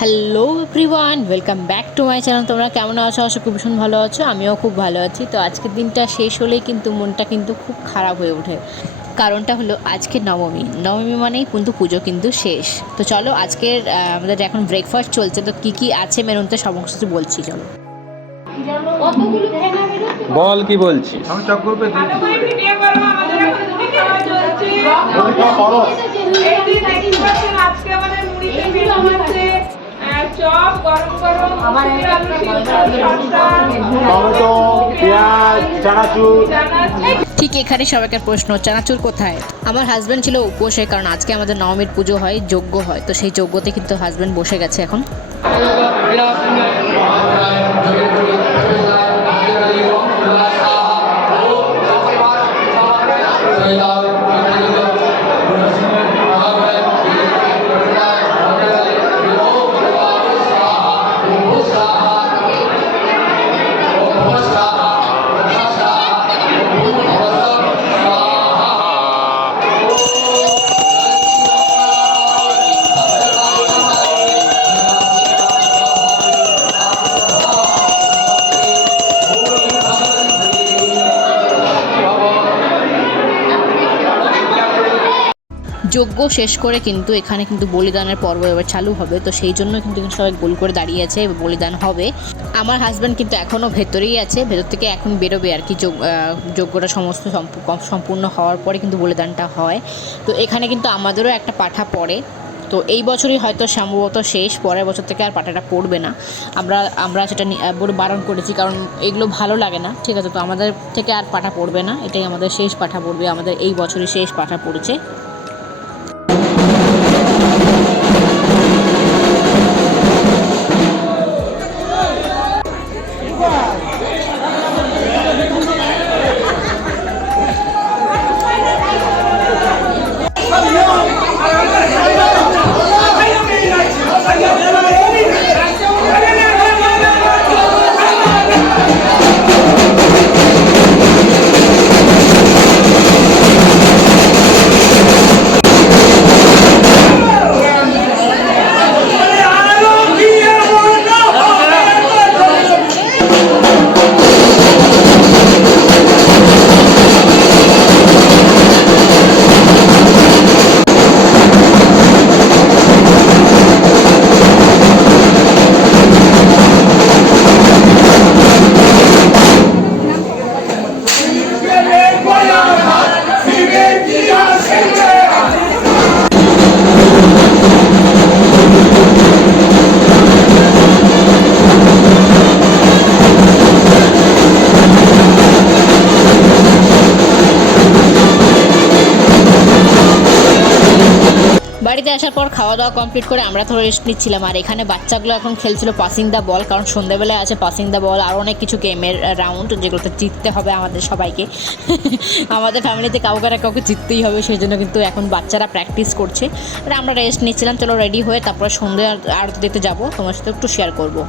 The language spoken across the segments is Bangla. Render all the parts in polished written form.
Hello everyone, welcome back to my channel. তোমরা কেমন আছো? আশা করি ভীষণ ভালো আছো। আমিও খুব ভালো আছি। তো আজকের দিনটা শেষ হলেই কিন্তু মনটা কিন্তু খুব খারাপ হয়ে ওঠে। কারণটা হলো আজকে নবমী। নবমী মানেই কিন্তু পুজো কিন্তু শেষ। তো চলো আজকের আমাদের এখন ব্রেকফাস্ট চলছে, তো কী কী আছে মেনুতে সমস্ত কিছু বলছি। চলো বল কি বলছিস? আমি চক্রবে আজকে আমাদের মুড়িতে মেনু হচ্ছে চপ, গরম গরম টমেটো, পেঁয়াজ, চানাচুর। ঠিক এখানে সবাইকার প্রশ্ন, চানাচুর কোথায়? আমার হাজব্যান্ড ছিল উপোসে, কারণ আজকে আমাদের নবমীর পুজো হয়, যজ্ঞ হয়। তো সেই যজ্ঞতে কিন্তু হাজব্যান্ড বসে গেছে এখন। যজ্ঞ শেষ করে কিন্তু এখানে কিন্তু বলিদানের পর্ব এবার চালু হবে। তো সেই জন্য কিন্তু সবাই গোল করে দাঁড়িয়ে আছে, বলিদান হবে। আমার হাজব্যান্ড কিন্তু এখনও ভেতরেই আছে, ভেতর থেকে এখন বেরোবে আর কি। যজ্ঞটা সমস্ত সম্পূর্ণ হওয়ার পরে কিন্তু বলিদানটা হয়। তো এখানে কিন্তু আমাদেরও একটা পাঠা পড়ে। তো এই বছরই হয়তো সম্ভবত শেষ, পরের বছর থেকে আর পাঠাটা পড়বে না। আমরা সেটা বারণ করেছি, কারণ এগুলো ভালো লাগে না। ঠিক আছে, তো আমাদের থেকে আর পাঠা পড়বে না, এটাই আমাদের শেষ পাঠা পড়বে। আমাদের এই বছরই শেষ পাঠা পড়েছে। বাড়িতে আসার পর খাওয়া দাওয়া কমপ্লিট করে আমরা তো রেস্ট নিচ্ছিলাম। আর এখানে বাচ্চাগুলো এখন খেলছিল পাসিং দ্য বল, কারণ সন্ধ্যাবেলায় আছে পাসিং দ্য বল আর অনেক কিছু গেমের রাউন্ড, যেগুলোতে জিততে হবে আমাদের সবাইকে। আমাদের ফ্যামিলিতে কাউকে না কাউকে জিততেই হবে, সেই জন্য কিন্তু এখন বাচ্চারা প্র্যাকটিস করছে। আর আমরা রেস্ট নিচ্ছিলাম। চলো রেডি হয়ে তারপরে সন্ধ্যে আরতি দিতে যাবো, তোমার সাথে একটু শেয়ার করবো।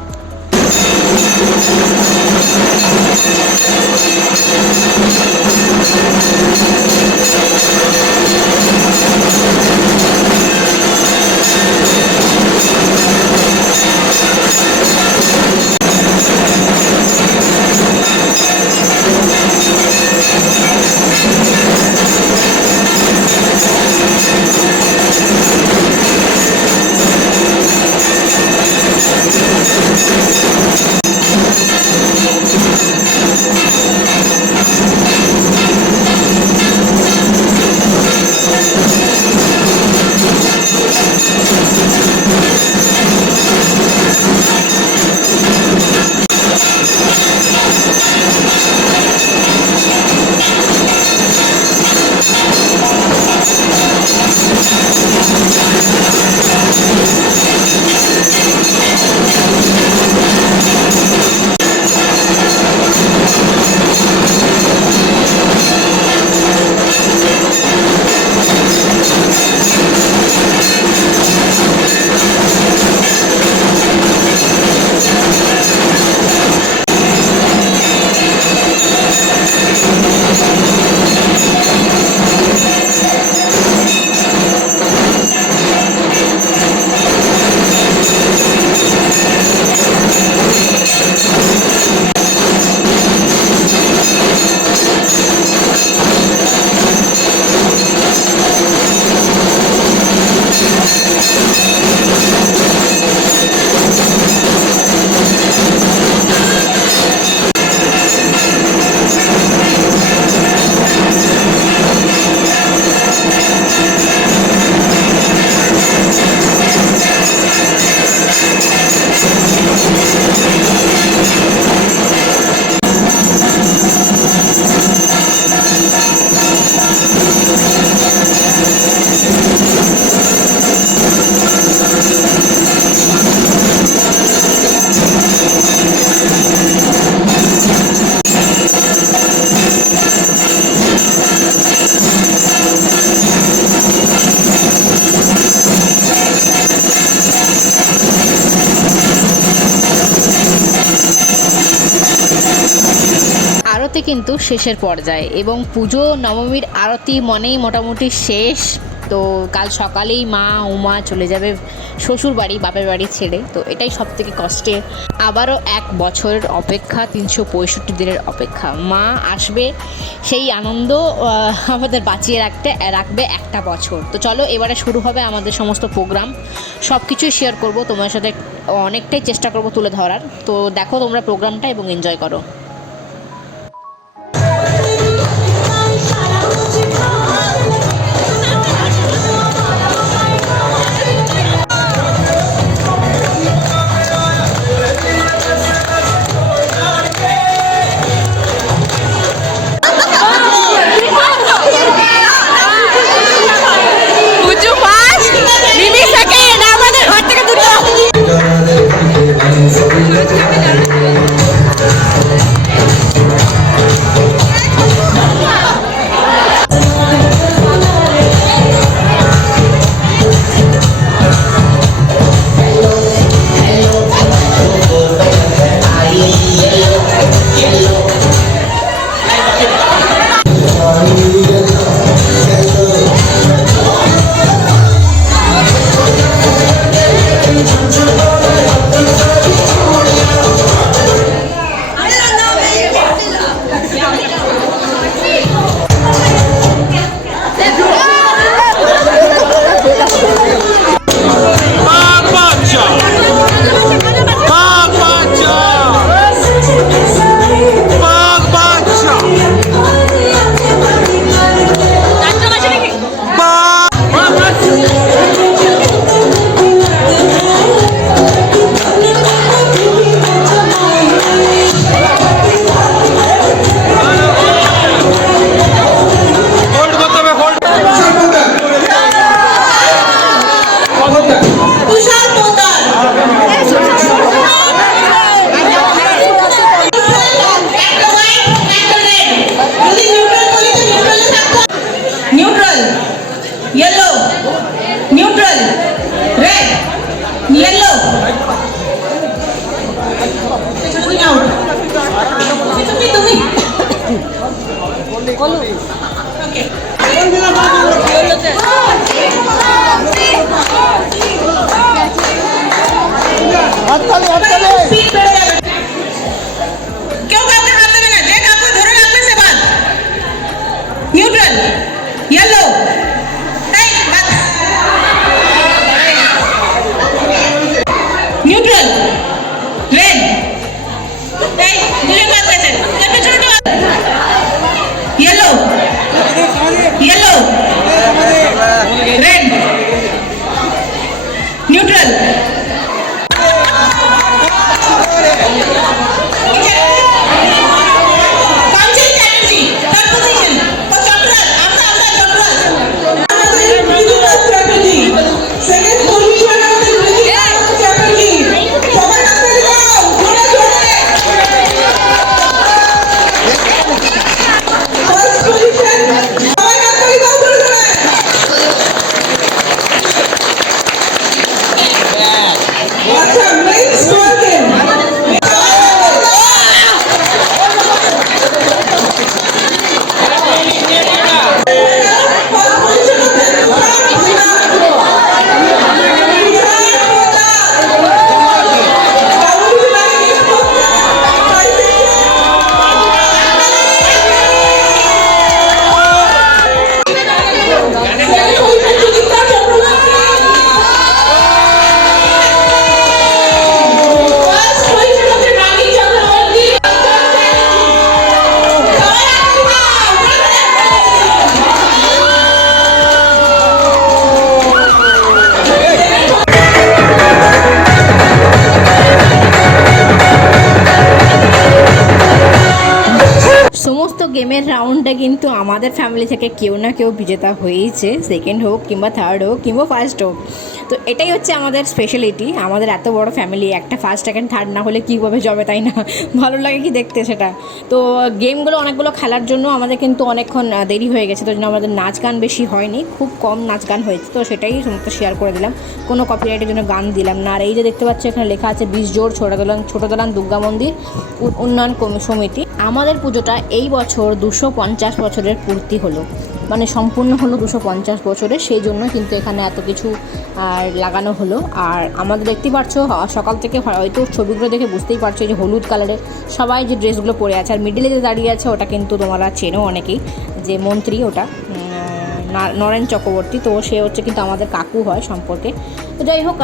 কিন্তু শেষের পর্যায়ে, এবং পুজো নবমীর আরতি মনেই মোটামুটি শেষ। তো কাল সকালেই মা উমা চলে যাবে শ্বশুর বাড়ি, বাপের বাড়ি ছেড়ে। তো এটাই সব থেকে কষ্টের। আবারও 1 বছরের অপেক্ষা, 365 দিনের অপেক্ষা। মা আসবে, সেই আনন্দ আমাদের বাঁচিয়ে রাখবে 1টা বছর। তো চলো এবারে শুরু হবে আমাদের সমস্ত প্রোগ্রাম, সব কিছুই শেয়ার করব তোমার সাথে, অনেকটাই চেষ্টা করব তুলে ধরার। তো দেখো তোমরা প্রোগ্রামটা এবং এনজয় করো। পুজো ফার্স্ট, মিমি সেকেন্ড, আমাদের ঘর থেকে দুটো। কেউ কাউকে হাত দেবে না, যে কাউকে ধরে রাখবে সে বাদ। Neutral, yellow, neutral, red, yellow, yellow, red, neutral. সমস্ত গেমের রাউন্ডে কিন্তু আমাদের ফ্যামিলি থেকে কেউ না কেউ বিজেতা হয়েইছে, সেকেন্ড হোক কিংবা থার্ড হোক কিংবা ফার্স্ট হোক। তো এটাই হচ্ছে আমাদের স্পেশালিটি, আমাদের এত বড় ফ্যামিলি, একটা ফার্স্ট সেকেন্ড থার্ড না হলে কীভাবে জবে, তাই না? ভালো লাগে কি দেখতে সেটা। তো গেমগুলো অনেকগুলো খেলার জন্য আমাদের কিন্তু অনেকক্ষণ দেরি হয়ে গেছে, তো জন্য আমাদের নাচ গান বেশি হয়নি, খুব কম নাচ গান হয়েছে। তো সেটাই সমস্ত শেয়ার করে দিলাম, কোনো কপিরাইটের জন্য গান দিলাম না। আর এই যে দেখতে পাচ্ছ এখানে লেখা আছে 20 জোড় ছোটদলান দুর্গা মন্দির উন্নয়ন সমিতি। আমাদের পুজোটা এই বছর 250 বছরের পূর্তি হলো, মানে সম্পূর্ণ হলো 250 বছরে, সেই জন্য কিন্তু এখানে এত কিছু আর লাগানো হলো। আর আমাদের দেখতেই পারছো সকাল থেকে হয়তো ছবিগুলো দেখে বুঝতেই পারছো যে হলুদ কালারের সবাই যে ড্রেসগুলো পরে আছে। আর মিডিলে যে দাঁড়িয়ে আছে ওটা কিন্তু তোমরা চেনো অনেকেই, যে মন্ত্রী, ওটা নরেন চক্রবর্তী। তো সে হচ্ছে কিন্তু আমাদের কাকু হয় সম্পর্কে। তো যাই হোক,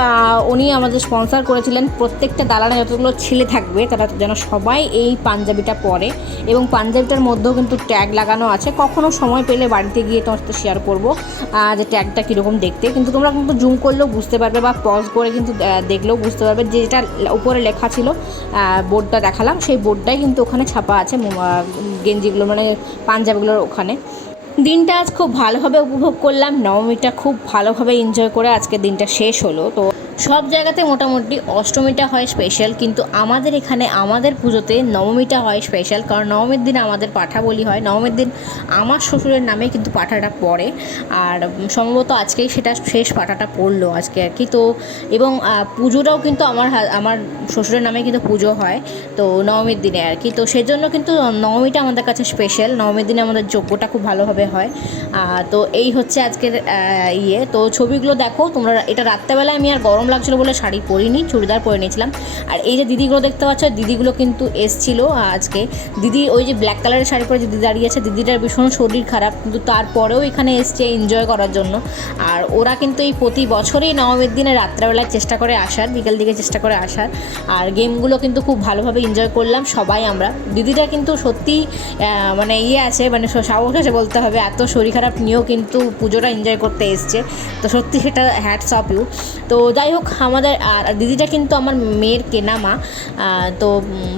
উনি আমাদের স্পন্সর করেছিলেন প্রত্যেকটা দালানে যতগুলো ছেলে থাকবে তারা যেন সবাই এই পাঞ্জাবিটা পরে, এবং পাঞ্জাবিটার মধ্যেও কিন্তু ট্যাগ লাগানো আছে। কখনও সময় পেলে বাড়িতে গিয়ে তোমার সাথে শেয়ার করবো যে ট্যাগটা কীরকম দেখতে, কিন্তু তোমরা কিন্তু জুম করলেও বুঝতে পারবে বা পজ করে কিন্তু দেখলেও বুঝতে পারবে। যেটা উপরে লেখা ছিল, বোর্ডটা দেখালাম, সেই বোর্ডটাই কিন্তু ওখানে ছাপা আছে গেঞ্জিগুলো, মানে পাঞ্জাবিগুলোর ওখানে। দিনটা আজ খুব ভালোভাবে উপভোগ করলাম, নবমীটা খুব ভালোভাবে এনজয় করে আজকে দিনটা শেষ হলো। তো সব জায়গাতে মোটামুটি অষ্টমীটা হয় স্পেশাল, কিন্তু আমাদের এখানে আমাদের পুজোতে নবমীটা হয় স্পেশাল, কারণ নবমীর দিন আমাদের পাঠা বলি হয়। নবমীর দিন আমার শ্বশুরের নামে কিন্তু পাঠাটা পড়ে, আর সম্ভবত আজকেই সেটা শেষ পাঠাটা পড়লো আজকে আর কি। তো এবং পুজোটাও কিন্তু আমার শ্বশুরের নামে কিন্তু পুজো হয় তো নবমীর দিনে আর কি। তো সেজন্য কিন্তু নবমীটা আমাদের কাছে স্পেশাল, নবমীর দিনে আমাদের যজ্ঞটা খুব ভালোভাবে হয়। তো এই হচ্ছে আজকের তো ছবিগুলো দেখো তোমরা। এটা রাত্রেবেলায় আমি আর গরম লাগছিলো বলে শাড়ি পরিনি, চুড়িদার পরে নিয়েছিলাম। আর এই যে দিদিগুলো দেখতে পাচ্ছ, দিদিগুলো কিন্তু এসছিলো আজকে। দিদি ওই যে ব্ল্যাক কালারের শাড়ি পরে দিদি দাঁড়িয়ে আছে, দিদিটার ভীষণ শরীর খারাপ, কিন্তু তারপরেও এখানে এসছে এনজয় করার জন্য। আর ওরা কিন্তু এই প্রতি বছরই নবমীর দিনে রাত্রেবেলায় চেষ্টা করে আসার, বিকেল দিকে চেষ্টা করে আসার। আর গেমগুলো কিন্তু খুব ভালোভাবে এনজয় করলাম সবাই আমরা। দিদিটা কিন্তু সত্যি মানে আছে, মানে সাহস আছে বলতে হবে, এত শরীর খারাপ নিয়েও কিন্তু পুজোটা এনজয় করতে এসছে। তো সত্যি সেটা হ্যাটস অফ ইউ। তো যাই হোক, আমাদের আর দিদিটা কিন্তু আমার মেয়ের কেনা মা, তো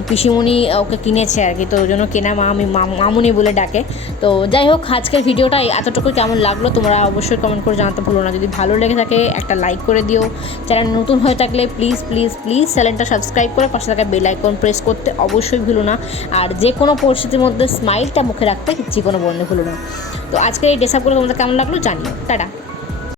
পিসিমণি ওকে কিনেছে আর কি, তো ওই জন্য কেনা মা, আমি মামুনি বলে ডাকে। তো যাই হোক, আজকের ভিডিওটা এতটুকু কেমন লাগলো তোমরা অবশ্যই কমেন্ট করে জানাতে ভুলো না। যদি ভালো লেগে থাকে একটা লাইক করে দিও, চ্যানেল নতুন হয়ে থাকলে প্লিজ প্লিজ প্লিজ চ্যানেলটা সাবস্ক্রাইব করে পাশে থাকা বেল আইকন প্রেস করতে অবশ্যই ভুলো না। আর যে কোনো পরিস্থিতির মধ্যে স্মাইলটা মুখে রাখতে জীবনে বন্ধ ভুলো না। তো আজকের এই ড্রেস আপগুলো তোমাদের কেমন লাগলো জানিও। টাটা।